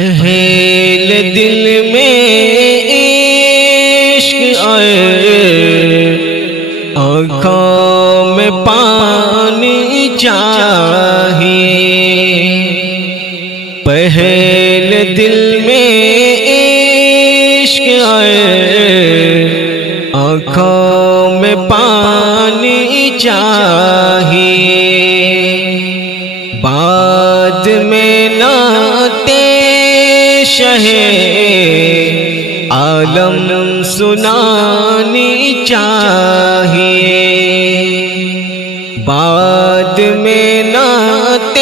پہل دل میں عشق آئے، آنکھوں میں پانی چاہیے۔ پہل دل میں عشق آئے، آنکھوں میں پانی چاہیے۔ بعد میں نعت شہ عالم سنانی چاہیے۔ بعد میں نعت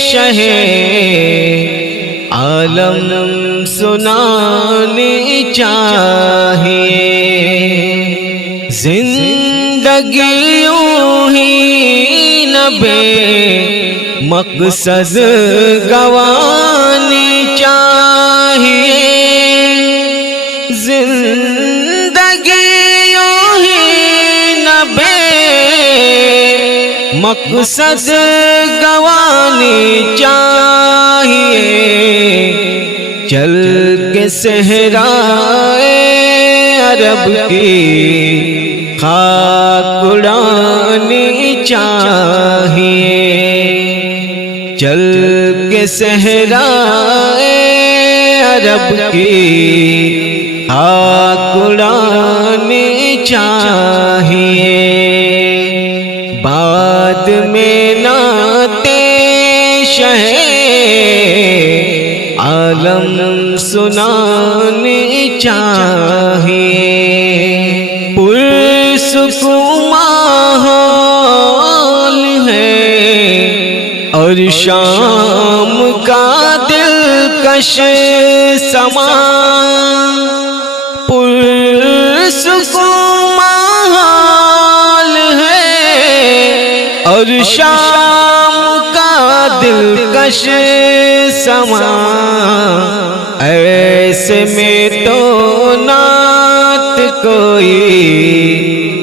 شہ عالم سنانی چاہیے۔ زندگی یوں ہی نہ بے مقصد گوانی چاہیے۔ زندگی یوں ہی نہ بے مقصد گوانی چاہیے۔ چل کے صحرائے عرب کی خاک اڑانی چاہیے۔ چل کے صحرائے عرب کی خاک اڑانی چاہیے۔ بعد میں نعت شہ عالم سنانی چاہیے۔ پرسکون ماحول ہے اور شام کا دلکش سما۔ پرسکون ماحول ہے اور شام کا دلکش سما۔ ایسے میں تو نعت کوئی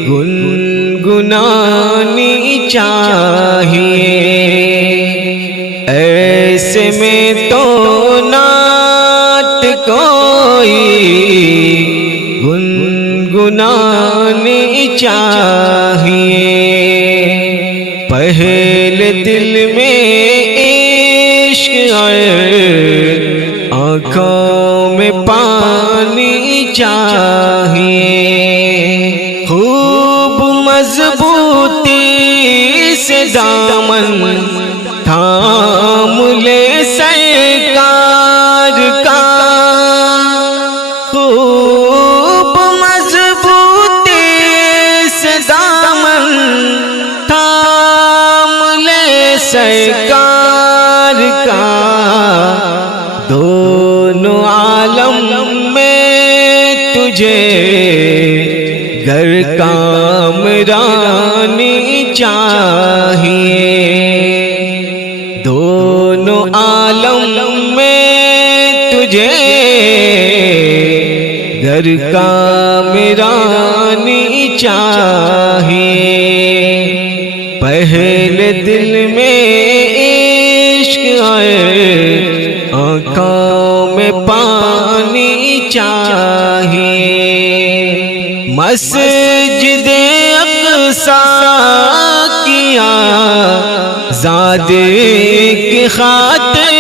گنگنانی چاہیے۔ ایسے میں تو نعت کوئی گنگنانی چاہیے۔ پہل دل میں عشق آئے، آنکھوں میں پانی چاہیے۔ خوب مضبوطی سے دامن تھام لے سرکار کا۔ خوب مضبوطی سے دامن تھام لے سرکار کا۔ دونوں عالم میں تجھے گر کامرانی چاہیے۔ دونوں عالم میں تجھے گر کامرانی چاہیے۔ پہل دل میں عشق آئے، آنکھوں میں پانی چاہیے۔ مسجد اقصی کی آزادی کی خاطر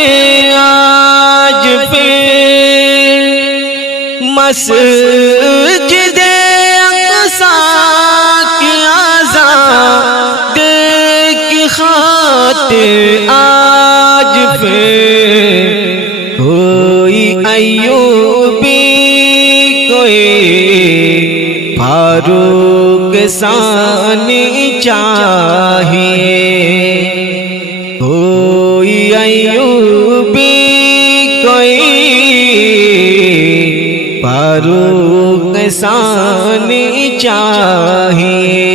آج پھر، مسجد اقصی کی آزادی کی خاطر آج پھر کوئی ایوبی، کوئی فاروق ثانی چاہیے۔ کوئی ایوبی، کوئی فاروق ثانی چاہیے۔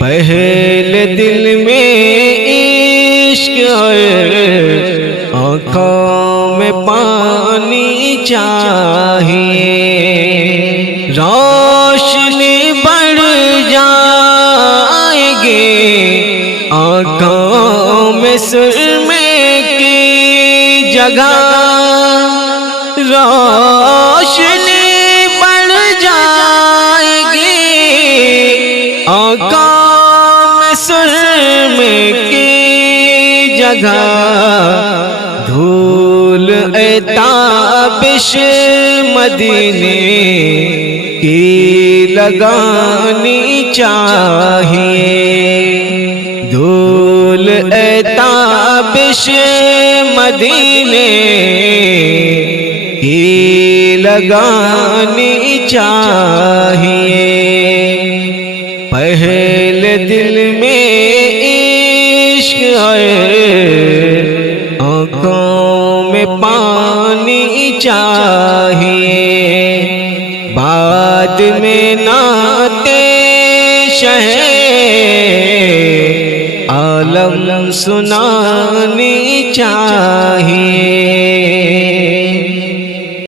پہل دل میں عشق آئے، آنکھوں میں پانی چاہیے۔ روشنی بڑھ جائے گی آنکھوں میں سرمے کی جگہ روشنی بڑھ جائے گی، آنکھوں میں سرمے کی جگہ دھول تابش مدینے کی لگانی چاہیے، دھول تابش مدینے کی لگانی چاہیے۔ پہلے دل میں عشق ہے، آنکھوں میں پانی چاہیے، بعد میں نعت شہ عالم سنانی چاہیے۔